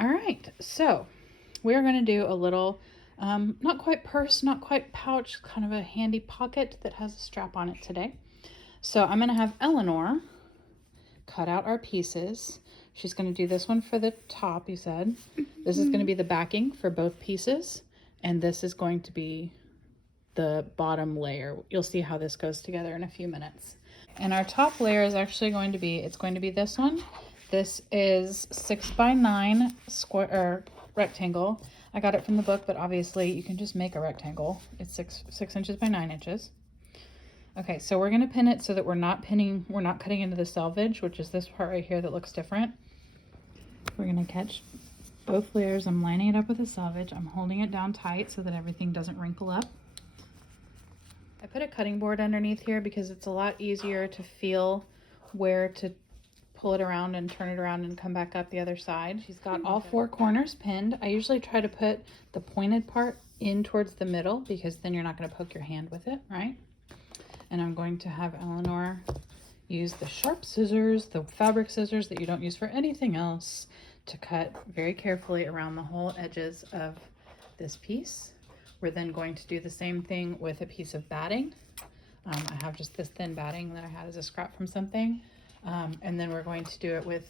All right, so we're going to do a little, not quite purse, not quite pouch, kind of a handy pocket that has a strap on it today. So I'm going to have Eleanor cut out our pieces. She's going to do this one for the top, you said. This is going to be the backing for both pieces, and this is going to be the bottom layer. You'll see how this goes together in a few minutes. And our top layer is actually going to be, it's going to be this one. This is 6x9 square or rectangle. I got it from the book, but obviously you can just make a rectangle. It's 6 inches by 9 inches. Okay, so we're gonna pin it so that we're not cutting into the selvage, which is this part right here that looks different. We're gonna catch both layers. I'm lining it up with the selvage. I'm holding it down tight so that everything doesn't wrinkle up. I put a cutting board underneath here because it's a lot easier to feel where to pull it around and turn it around and come back up the other side. She's got all 4 corners pinned. I usually try to put the pointed part in towards the middle because then you're not going to poke your hand with it, right? And I'm going to have Eleanor use the sharp scissors, the fabric scissors that you don't use for anything else, to cut very carefully around the whole edges of this piece. We're then going to do the same thing with a piece of batting. I have just this thin batting that I had as a scrap from something. And then we're going to do it with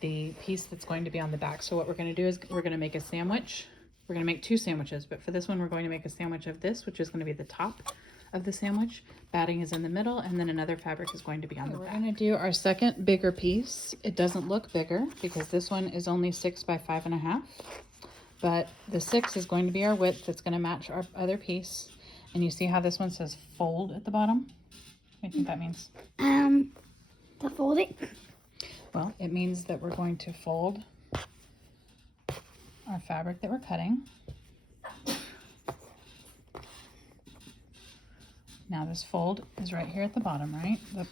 the piece that's going to be on the back. So what we're going to do is we're going to make a sandwich. We're going to make 2 sandwiches, but for this one we're going to make a sandwich of this, which is going to be the top of the sandwich. Batting is in the middle, and then another fabric is going to be on the back. We're going to do our second bigger piece. It doesn't look bigger because this one is only 6 by 5.5, but the 6 is going to be our width. That's going to match our other piece. And you see how this one says fold at the bottom? What do you think that means? To fold it? Well, it means that we're going to fold our fabric that we're cutting. Now this fold is right here at the bottom, right? The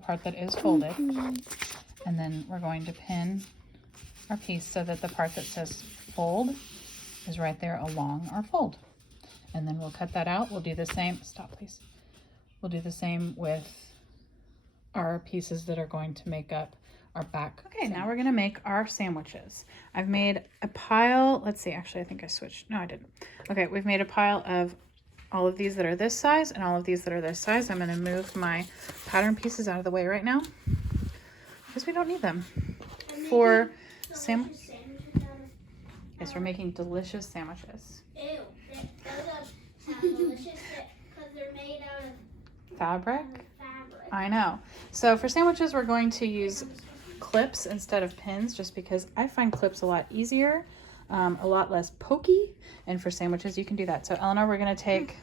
part that is folded. And then we're going to pin our piece so that the part that says fold is right there along our fold. And then we'll cut that out. We'll do the same. Stop, please. We'll do the same with our pieces that are going to make up our back. Okay, now we're gonna make our sandwiches. I've made a pile. Let's see, actually, I think I switched. No, I didn't. Okay, we've made a pile of all of these that are this size and all of these that are this size. I'm gonna move my pattern pieces out of the way right now because we don't need them for sandwiches. Yes, we're making delicious sandwiches. Ew, those sound delicious because they're made out of Fabric? fabric. I know. So for sandwiches, we're going to use clips instead of pins, just because I find clips a lot easier, a lot less pokey. And for sandwiches, you can do that. So Eleanor, we're going to take,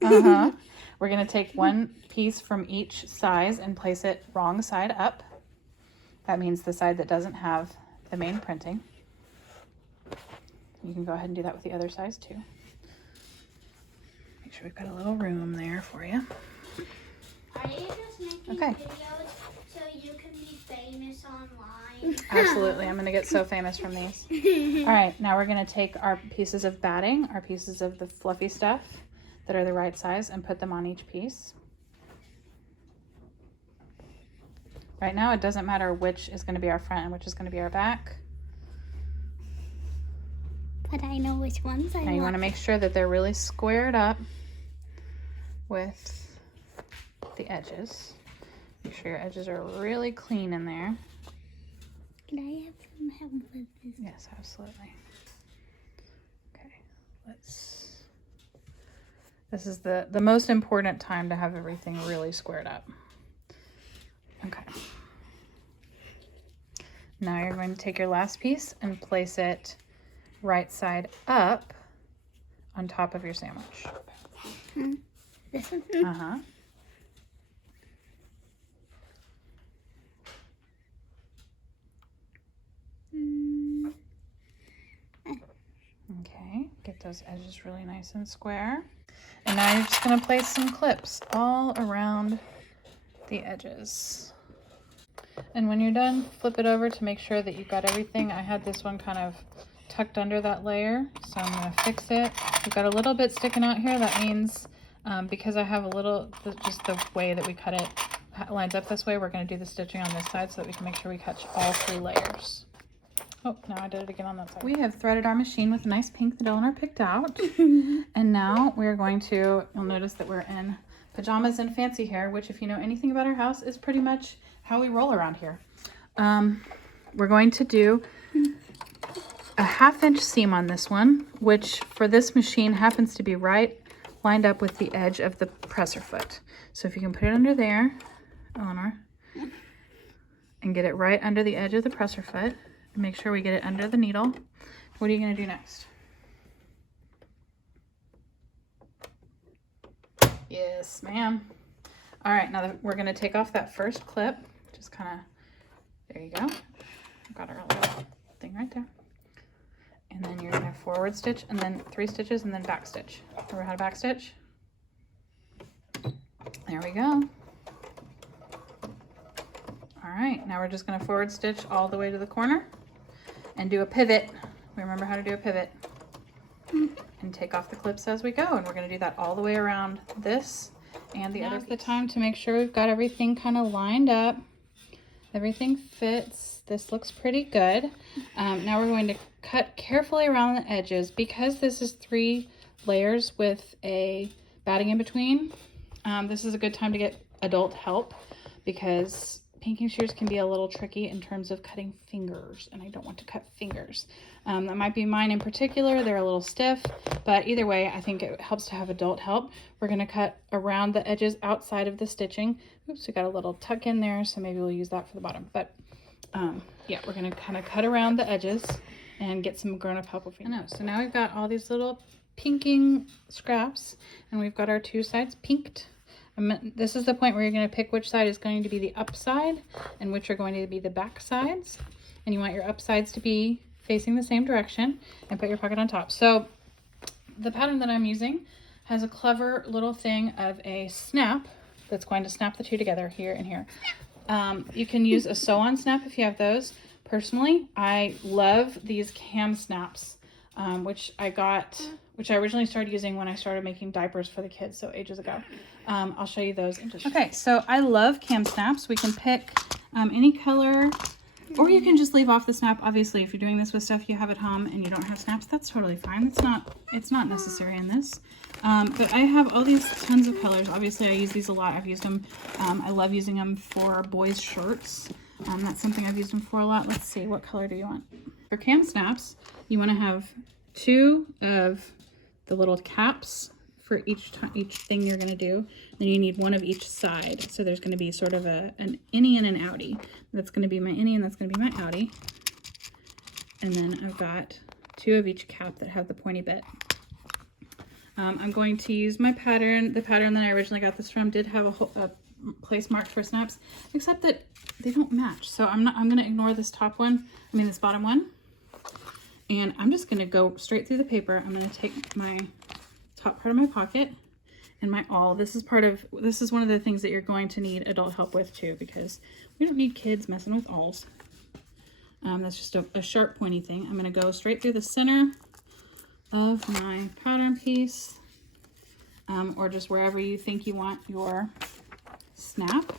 we're going to take one piece from each size and place it wrong side up. That means the side that doesn't have the main printing. You can go ahead and do that with the other size too. Make sure we've got a little room there for you. Are you just making videos so you can be famous online? Absolutely. I'm going to get so famous from these. All right, now we're going to take our pieces of batting, our pieces of the fluffy stuff that are the right size, and put them on each piece. Right now, it doesn't matter which is going to be our front and which is going to be our back. But I know which ones I want. Now you want to make sure that they're really squared up with the edges. Make sure your edges are really clean in there. Can I have some help with this? Yes, absolutely. Okay, this is the most important time to have everything really squared up. Okay. Now you're going to take your last piece and place it right side up on top of your sandwich. This one? Uh-huh. Okay, get those edges really nice and square. And now you're just going to place some clips all around the edges. And when you're done, flip it over to make sure that you've got everything. I had this one kind of tucked under that layer, so I'm going to fix it. We've got a little bit sticking out here. That means because I have a little, just the way that we cut it lines up this way, we're going to do the stitching on this side so that we can make sure we catch all 3 layers. Oh, now I did it again on that side. We have threaded our machine with a nice pink that Eleanor picked out. And now we're going to, you'll notice that we're in pajamas and fancy hair, which if you know anything about our house is pretty much how we roll around here. We're going to do a 1/2 inch seam on this one, which for this machine happens to be right lined up with the edge of the presser foot. So if you can put it under there, Eleanor, and get it right under the edge of the presser foot. Make sure we get it under the needle. What are you going to do next? Yes, ma'am. All right, now we're going to take off that first clip. Just kind of, there you go. Got our little thing right there. And then you're going to forward stitch and then 3 stitches and then back stitch. Remember how to back stitch? There we go. All right, now we're just going to forward stitch all the way to the corner and do a pivot. Remember how to do a pivot. And take off the clips as we go. And we're going to do that all the way around this and the other piece. Now's the time to make sure we've got everything kind of lined up. Everything fits. This looks pretty good. Now we're going to cut carefully around the edges. Because this is 3 layers with a batting in between, this is a good time to get adult help because pinking shears can be a little tricky in terms of cutting fingers, and I don't want to cut fingers. That might be mine in particular. They're a little stiff, but either way, I think it helps to have adult help. We're going to cut around the edges outside of the stitching. Oops, we got a little tuck in there, so maybe we'll use that for the bottom. But yeah, we're going to kind of cut around the edges and get some grown-up help with fingers. I know. So now we've got all these little pinking scraps, and we've got our 2 sides pinked. This is the point where you're going to pick which side is going to be the up side and which are going to be the back sides. And you want your up sides to be facing the same direction, and put your pocket on top. So the pattern that I'm using has a clever little thing of a snap that's going to snap the 2 together here and here. You can use a sew-on snap if you have those. Personally, I love these cam snaps, which I originally started using when I started making diapers for the kids, so ages ago. I'll show you those in just a second. Okay, so I love cam snaps. We can pick any color, or you can just leave off the snap. Obviously, if you're doing this with stuff you have at home and you don't have snaps, that's totally fine. It's not necessary in this. But I have all these tons of colors. Obviously, I use these a lot. I've used them. I love using them for boys' shirts. That's something I've used them for a lot. Let's see, what color do you want? For cam snaps, you want to have 2 of the little caps for each thing you're going to do. Then you need 1 of each side. So there's going to be sort of an innie and an outie. That's going to be my innie and that's going to be my outie. And then I've got 2 of each cap that have the pointy bit. I'm going to use my pattern. The pattern that I originally got this from did have a place marked for snaps, except that they don't match. So I'm going to ignore this this bottom one. And I'm just going to go straight through the paper. I'm going to take my top part of my pocket and my awl. This is one of the things that you're going to need adult help with too, because we don't need kids messing with awls. That's just a sharp pointy thing. I'm going to go straight through the center of my pattern piece, or just wherever you think you want your snap.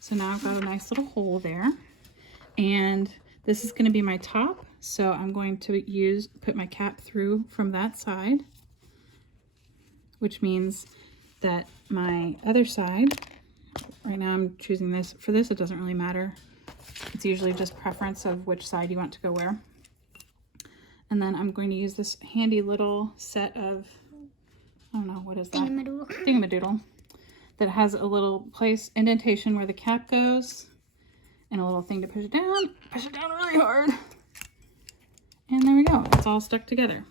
So now I've got a nice little hole there, and this is going to be my top. So I'm going to put my cap through from that side, which means that my other side, right now I'm choosing this. For this, it doesn't really matter. It's usually just preference of which side you want to go where. And then I'm going to use this handy little set of, I don't know, what is that? Thingamadoodle. That has a little indentation where the cap goes, and a little thing to push it down. Push it down really hard. And there we go. It's all stuck together.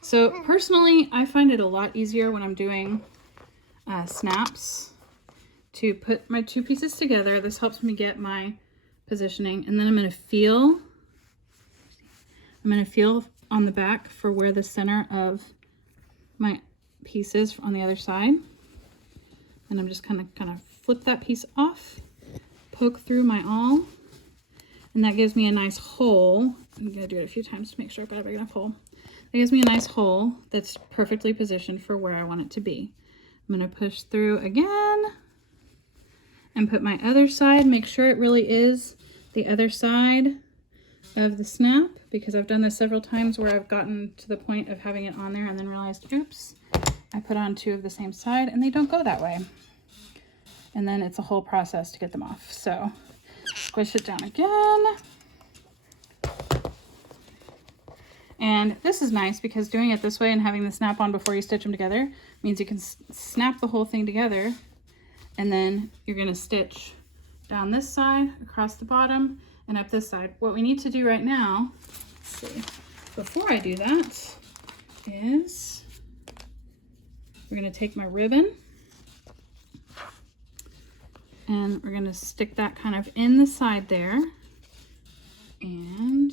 So personally, I find it a lot easier when I'm doing snaps to put my 2 pieces together. This helps me get my positioning. And then I'm going to feel on the back for where the center of my piece is on the other side. And I'm just kind of flip that piece off, poke through my awl, and that gives me a nice hole. I'm going to do it a few times to make sure I've got a big enough hole. That gives me a nice hole that's perfectly positioned for where I want it to be. I'm going to push through again and put my other side, make sure it really is the other side of the snap, because I've done this several times where I've gotten to the point of having it on there and then realized, oops, I put on 2 of the same side and they don't go that way. And then it's a whole process to get them off. So squish it down again. And this is nice because doing it this way and having the snap on before you stitch them together means you can snap the whole thing together, and then you're going to stitch down this side, across the bottom, and up this side. What we need to do right now, let's see, before I do that, is we're going to take my ribbon and we're going to stick that kind of in the side there, and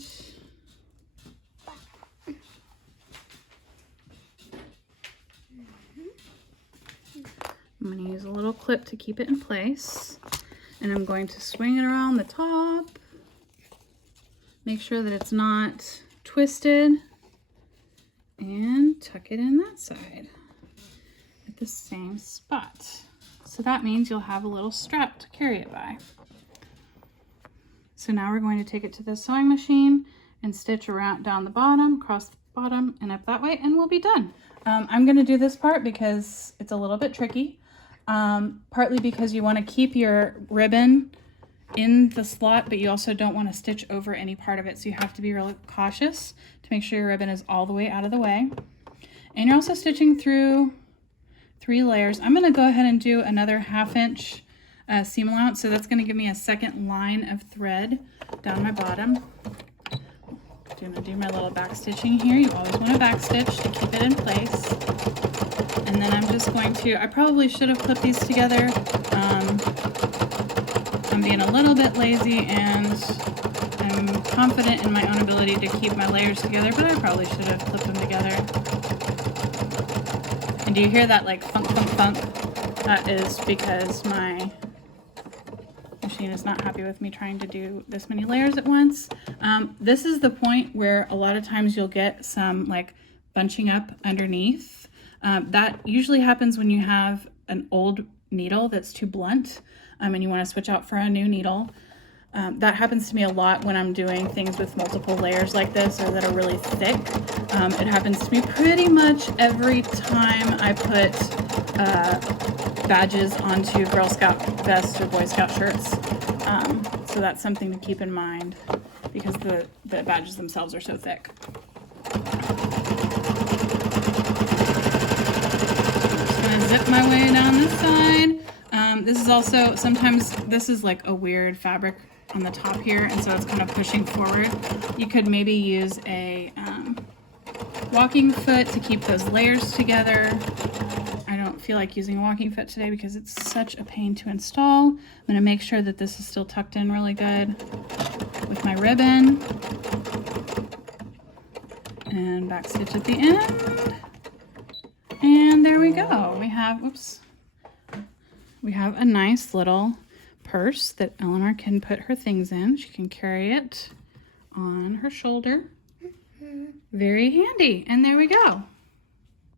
I'm going to use a little clip to keep it in place, and I'm going to swing it around the top, make sure that it's not twisted, and tuck it in that side at the same spot. So that means you'll have a little strap to carry it by. So now we're going to take it to the sewing machine and stitch around down the bottom, across the bottom, and up that way, and we'll be done. I'm going to do this part because it's a little bit tricky. Partly because you want to keep your ribbon in the slot, but you also don't want to stitch over any part of it. So you have to be really cautious to make sure your ribbon is all the way out of the way. And you're also stitching through 3 layers. I'm going to go ahead and do another 1/2 inch seam allowance. So that's going to give me a second line of thread down my bottom. I'm going to do my little back stitching here. You always want to back stitch to keep it in place. And then I'm just going to, I probably should have clipped these together. I'm being a little bit lazy and I'm confident in my own ability to keep my layers together, but I probably should have clipped them together. And do you hear that like thunk, thunk, thunk? That is because my machine is not happy with me trying to do this many layers at once. This is the point where a lot of times you'll get some like bunching up underneath. That usually happens when you have an old needle that's too blunt and you want to switch out for a new needle. That happens to me a lot when I'm doing things with multiple layers like this or that are really thick. It happens to me pretty much every time I put badges onto Girl Scout vests or Boy Scout shirts. So that's something to keep in mind because the badges themselves are so thick. Zip my way down this side. This is also, sometimes this is like a weird fabric on the top here, and so it's kind of pushing forward. You could maybe use a walking foot to keep those layers together. I don't feel like using a walking foot today because it's such a pain to install. I'm going to make sure that this is still tucked in really good with my ribbon. And back stitch at the end. And there we go. We have, oops, we have a nice little purse that Eleanor can put her things in. She can carry it on her shoulder. Very handy. And there we go.